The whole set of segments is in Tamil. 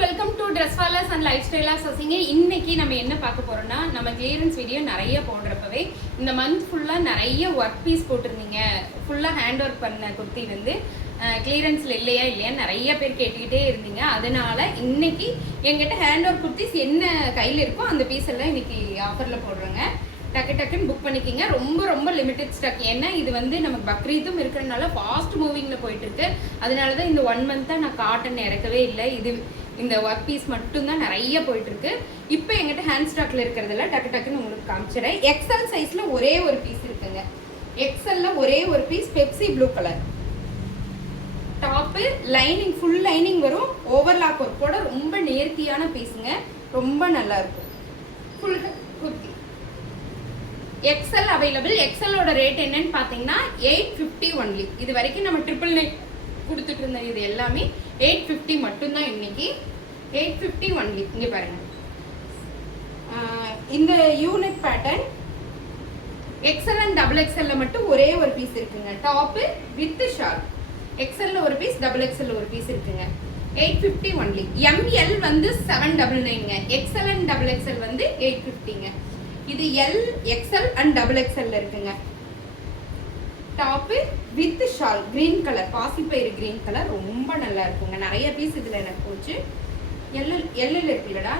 வெல்கம் டு ட்ரெஸ்வாலர்ஸ் அண்ட் லைஃப் ஸ்டைலர்ஸ் சசிங்க. இன்னைக்கு நம்ம என்ன பார்க்க போறோம்னா, நம்ம கிளியரன்ஸ் வீடியோ நிறைய போடுறப்பவே இந்த மந்த் ஃபுல்லா நிறைய ஒர்க் பீஸ் போட்டிருந்தீங்க. ஃபுல்லா ஹேண்ட் ஒர்க் பண்ண குர்த்தி வந்து கிளியரன்ஸ்ல இல்லையா நிறைய பேர் கேட்டுக்கிட்டே இருந்தீங்க. அதனால இன்னைக்கு எங்கிட்ட ஹேண்ட் ஒர்க் குர்த்திஸ் என்ன கையில் இருக்கோ அந்த பீஸ் எல்லாம் இன்னைக்கு ஆஃபர்ல போடுறோங்க. டக்குன்னு புக் பண்ணிக்கிங்க. ரொம்ப லிமிடெட் ஸ்டாக். ஏன்னா இது வந்து நமக்கு பக்ரீத்தும் இருக்கிறதுனால ஃபாஸ்ட் மூவிங்ல போயிட்டு இருக்கு. அதனால தான் இந்த 1 மந்த்தாக நான் காட்டன் இறக்கவே இல்லை. இந்த ஒர்க் பீஸ் மட்டும்தான் நிறைய போயிட்டு இருக்கு. இப்போ எங்கிட்ட ஹேண்ட் ஸ்டாக்ல இருக்கிறதுல டக்குன்னு உங்களுக்கு காமிச்சிடறேன். எக்ஸல் சைஸ்ல ஒரே ஒரு பீஸ் இருக்குங்க. எக்ஸல்ல ஒரே ஒரு piece Pepsi blue colour top, lining full lining வரும், ஓவர்லாக் ஒர்க்கோட ரொம்ப நேர்த்தியான பீஸுங்க. ரொம்ப நல்லா இருக்கும். Full kurti XL available. எக்ஸலோட ரேட் என்னன்னு பார்த்தீங்கன்னா 850 ஒன்லி. இது வரைக்கும் நம்ம 999 கொடுத்துட்டு இருந்த இது எல்லாமே 850 மட்டும்தான். இன்னைக்கு 850 ஒன்லி. இங்கே பாருங்க, இந்த unit pattern XL and double எக்ஸல்ல மட்டும் ஒரே ஒரு பீஸ் இருக்குங்க. Top with shawl. எக்ஸல்ல ஒரு பீஸ், டபுள் எக்ஸல்ல ஒரு பீஸ் இருக்குங்க. 850 ஒன்லி. ML வந்து 799ங்க. எக்ஸல் அண்ட் டபுள் எக்ஸல் வந்து 850ங்க. இது எல், எக்ஸல் அண்ட் டபுள் எக்ஸல்ல இருக்குங்க. Top with shawl, green colour, பாசிப்பயிறு கிரீன் கலர், ரொம்ப நல்லா இருக்குங்க. நிறைய பீஸ் இதுல எனக்கு போச்சு. எல் இருக்குல்லடா,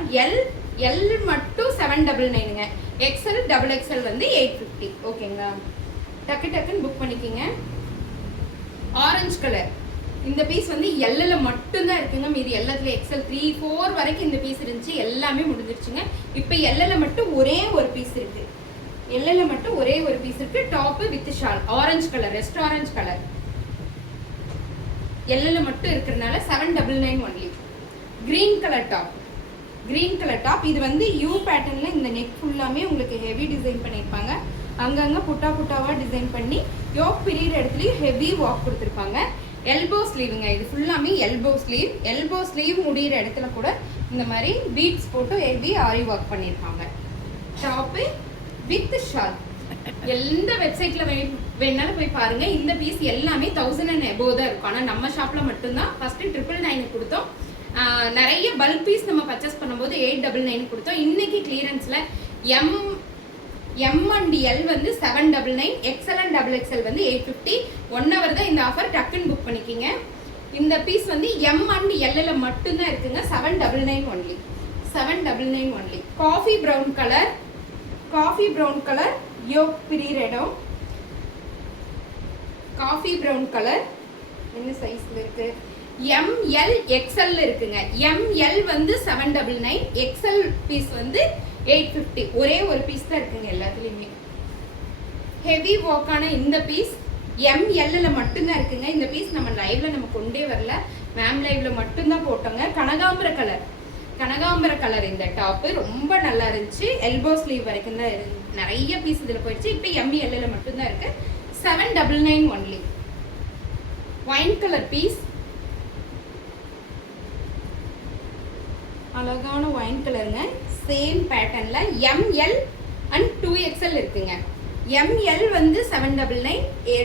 எல் மட்டும் 799ங்க. எக்ஸல் டபுள் எக்ஸல் வந்து 850. ஓகேங்களா? டக்குன்னு புக் பண்ணிக்கிங்க. ஆரஞ்சு கலர் இந்த பீஸ் வந்து எல்ல மட்டும்தான் இருக்குங்க. மீதி எல்லாத்துல எக்ஸல் 3, 4 வரைக்கும் இந்த பீஸ் இருந்துச்சு. எல்லாமே முடிஞ்சிருச்சுங்க. இப்போ எல்ல மட்டும் ஒரே ஒரு பீஸ் இருக்கு. எல்ல மட்டும் ஒரே ஒரு பீஸ் இருக்கு. Top with shawl, orange colour, rest orange colour. எல்ல மட்டும் இருக்கிறதுனால 799 only. Green colour top, green colour top. இது வந்து யூ பேட்டர்ன்ல இந்த நெக் ஃபுல்லாமே உங்களுக்கு ஹெவி டிசைன் பண்ணியிருப்பாங்க. அங்கங்க புட்டாவா டிசைன் பண்ணி யோக் பிரியிற இடத்துலயும் ஹெவி வாக் கொடுத்துருப்பாங்க. எல்போ ஸ்லீவுங்க. இது ஃபுல்லாமே எல்போ ஸ்லீவ். எல்போ ஸ்லீவ் முடிகிற இடத்துல கூட இந்த மாதிரி பீட்ஸ் போட்டு ஹெவி ஆரி ஒர்க் பண்ணியிருப்பாங்க. Top with shawl. எந்த வெப்சைட்ல வேணாலும் போய் பாருங்க. இந்த பீஸ் எல்லாமே 1000 and above தான் இருக்கும். ஆனால் நம்ம ஷாப்ல மட்டும்தான் ஃபர்ஸ்ட் 999 கொடுத்தோம். நிறைய பல்க் பீஸ் நம்ம பர்ச்சேஸ் பண்ணும்போது 899 கொடுத்தோம். இன்னைக்கு கிளியரன்ஸ்ல M and L வந்து 799, XL and double XL வந்து 850. 1 hour தான் இந்த ஆஃபர். டக்குன்னு புக் பண்ணிக்கிங்க. இந்த பீஸ் வந்து M and L மட்டும்தான் இருக்குங்க. 799 only. 799 only. Coffee brown colour yoke பிரியிற இடம். காஃபி ப்ரௌன் கலர் என்ன சைஸ்ல இருக்கு? ML XL இருக்குங்க. ML வந்து 799, XL பீஸ் வந்து 850. ஒரே ஒரு பீஸ் தான் இருக்குங்க எல்லாத்துலயுமே. ஹெவி ஒர்க்கான இந்த பீஸ் ML மட்டும்தான் இருக்குங்க. இந்த பீஸ் நம்ம லைவ்ல நம்ம கொண்டே வரல, மேம் லைவ்ல மட்டும்தான் போட்டோங்க. கனகாம்பர கலர் இந்த டாப்பு ரொம்ப நல்லா இருந்துச்சு. எல்போ ஸ்லீவ் வரைக்கும் தான் நிறைய பீஸ் இதுல போயிடுச்சு. இப்போ ML மட்டும்தான் இருக்கு. 799 ஒன்லி. ஒயின் கலர் பீஸ், அழகான ஒயின் கலருங்க. சேம் பேட்டர்ன்ல ML அண்ட் 2XL இருக்குங்க. ML வந்து 799,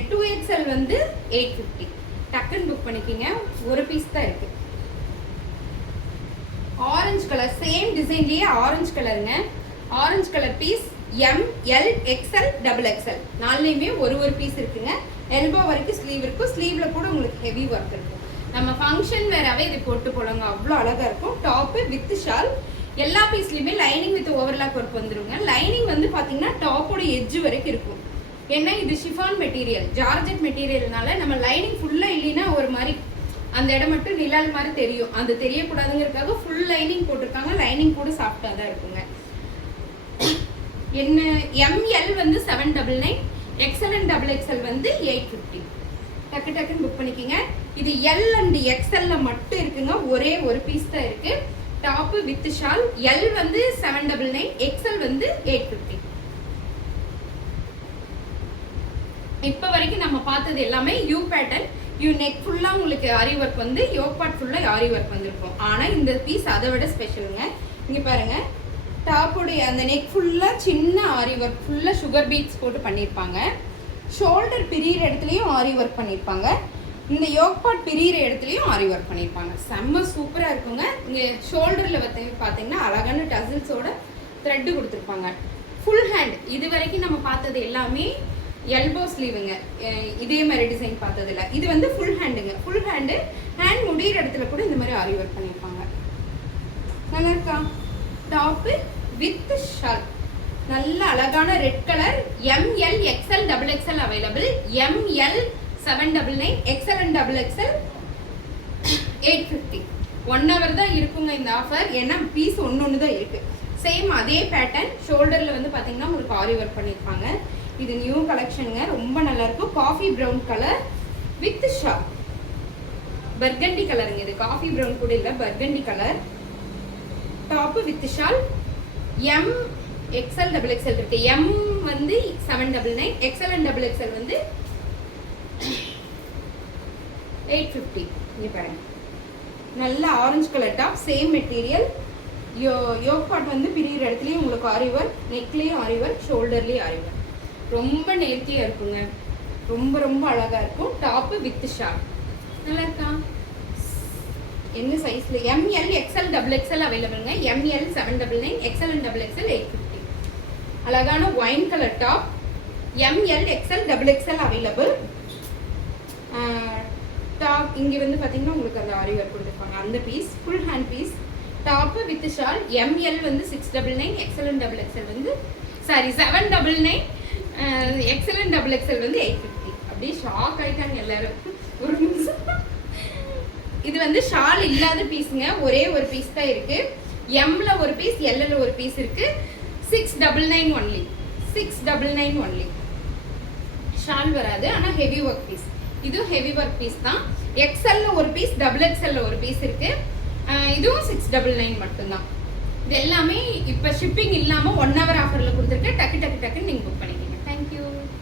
2XL வந்து 850. டக்குன்னு புக் பண்ணிக்கிங்க. ஒரு பீஸ் தான் இருக்கு. ஆரஞ்சு கலர், சேம் டிசைன்லயே ஆரஞ்சு கலருங்க. Orange colour piece ML, XL, double XL நாலுலையுமே ஒரு பீஸ் இருக்குங்க. எல்போ வரைக்கும் ஸ்லீவ் இருக்கும். ஸ்லீவ்ல கூட உங்களுக்கு ஹெவி ஒர்க் இருக்கும். நம்ம ஃபங்க்ஷன் வேறாவே இது போட்டு போடுங்க, அவ்வளோ அழகா இருக்கும். Top with shawl. எல்லா பீஸ்லயுமே லைனிங் வித் ஓவர்லாக் ஒர்க் வந்துருங்க. லைனிங் வந்து பாத்தீங்கன்னா டாப்போட எட்ஜ் வரைக்கும் இருக்கும். ஏன்னா இது ஷிஃபான் மெட்டீரியல், ஜார்ஜெட் மெட்டீரியல்னால நம்ம லைனிங் ஃபுல்லா இல்லைன்னா ஒரு மாதிரி அந்த இடம் மட்டும் நிழல் மாதிரி தெரியும். அது தெரியக்கூடாதுங்கிறதுக்காக ஃபுல் லைனிங் போட்டிருக்காங்க. லைனிங் கூட சாஃப்டா தான் இருக்குங்க. என்ன ML வந்து 799, XL and double XL வந்து 850. டக்குன்னு புக் பண்ணிக்கிங்க. இது L and XL மட்டும் இருக்குங்க. ஒரே ஒரு பீஸ் தான் இருக்கு. Top with shawl. L வந்து 799, XL வந்து 850. இப்ப வரைக்கும் நம்ம பார்த்தது எல்லாமே யூ பேட்டர்ன். யூ நெக் ஃபுல்லா உங்களுக்கு ஆரி ஒர்க் வந்து யோக் பார்ட் ஃபுல்லா ஆரி ஒர்க் வந்திருக்கும். ஆனா இந்த பீஸ் அதை விட ஸ்பெஷலுங்க. இங்க பாருங்க, டாப்புடைய அந்த நெக் ஃபுல்லா சின்ன ஆரி ஒர்க், ஃபுல்லா சுகர் பீட்ஸ் போட்டு பண்ணியிருப்பாங்க. ஷோல்டர் பிரியிற இடத்துலயும் ஆரி ஒர்க் பண்ணியிருப்பாங்க. இந்த யோக் பார்ட் பிரியிற இடத்துலையும் ஆரி ஒர்க் பண்ணியிருப்பாங்க. செம்ம சூப்பராக இருக்குங்க. இங்கே ஷோல்டரில் பார்த்தீங்கன்னா அழகான டசில்ஸோட த்ரெட்டு கொடுத்துருப்பாங்க. ஃபுல் ஹேண்ட் இது வரைக்கும் நம்ம பார்த்தது எல்லாமே எல்போ ஸ்லீவுங்க. இதே மாதிரி டிசைன் பார்த்ததில்ல. இது வந்து ஃபுல் ஹேண்டுங்க. ஃபுல் ஹேண்டு ஹேண்ட் முடிகிற இடத்துல கூட இந்த மாதிரி ஆரி ஒர்க் பண்ணியிருப்பாங்க. நல்லா இருக்கா? டாப்பு வித் ஷால் நல்ல அழகான red colour. ML XL XXL available. ML 799, XL and XXL 850. 1 hour தான் இருக்குங்க இந்த ஆஃபர். ஏன்னா பீஸ் ஒன்று தான் இருக்கு. சேம் அதே பேட்டர்ன் ஷோல்டரில் வந்து பார்த்தீங்கன்னா உங்களுக்கு ஆரி ஒர்க் பண்ணியிருப்பாங்க. இது நியூ கலெக்ஷனுங்க. ரொம்ப நல்லா இருக்கும். Coffee brown colour with shawl. Burgundy கலருங்க. இது காஃபி ப்ரௌன் கூட இல்லை, burgundy colour. Top with shawl. M XL XXL இருக்கு. M வந்து 799, XL and XXL வந்து 850. இங்க பாருங்க, நல்ல orange colour top, same material. Yoke part வந்து பிரியிற இடத்துலயும் உங்களுக்கு ஆரி ஒர்க், நெக்லயும் ஆரி ஒர்க், ஷோல்டர்லயும் ஆரி ஒர்க். ரொம்ப நேர்த்தியா இருக்குங்க. ரொம்ப ரொம்ப அழகா இருக்கும். Top with shawl. நல்லா இருக்கா? என்ன சைஸ்ல? ML XL XXL அவைலபிள்ங்க. ML 799, XL and XXL 850. அழகான wine colour top. ML XL XXL available. Top இங்கே வந்து பார்த்தீங்கன்னா உங்களுக்கு அந்த ஆரி ஒர்க் கொடுத்துருப்பாங்க. அந்த piece full hand piece. Top with shawl. ML வந்து 699, XL and XXL வந்து 799, XL and XXL வந்து 850. அப்படியே ஷாக் ஆயிட்டாங்க எல்லாரும். ஒரு நிமிஷம். இது வந்து ஷால் இல்லாத பீஸுங்க. ஒரே ஒரு பீஸ் தான் இருக்கு. எம்ல ஒரு பீஸ், எல்ல ஒரு பீஸ் இருக்கு. 699 ஒன்லி. 699 ஒன்லி. ஷால் வராது, ஆனால் ஹெவி ஒர்க் பீஸ். இது ஹெவி ஒர்க் பீஸ் தான். XL ஒரு பீஸ், XXL ஒரு பீஸ் இருக்கு. இதுவும் 699 மட்டும்தான். இது எல்லாமே இப்போ ஷிப்பிங் இல்லாமல் 1 hour ஆஃபரில் கொடுத்துருக்கு.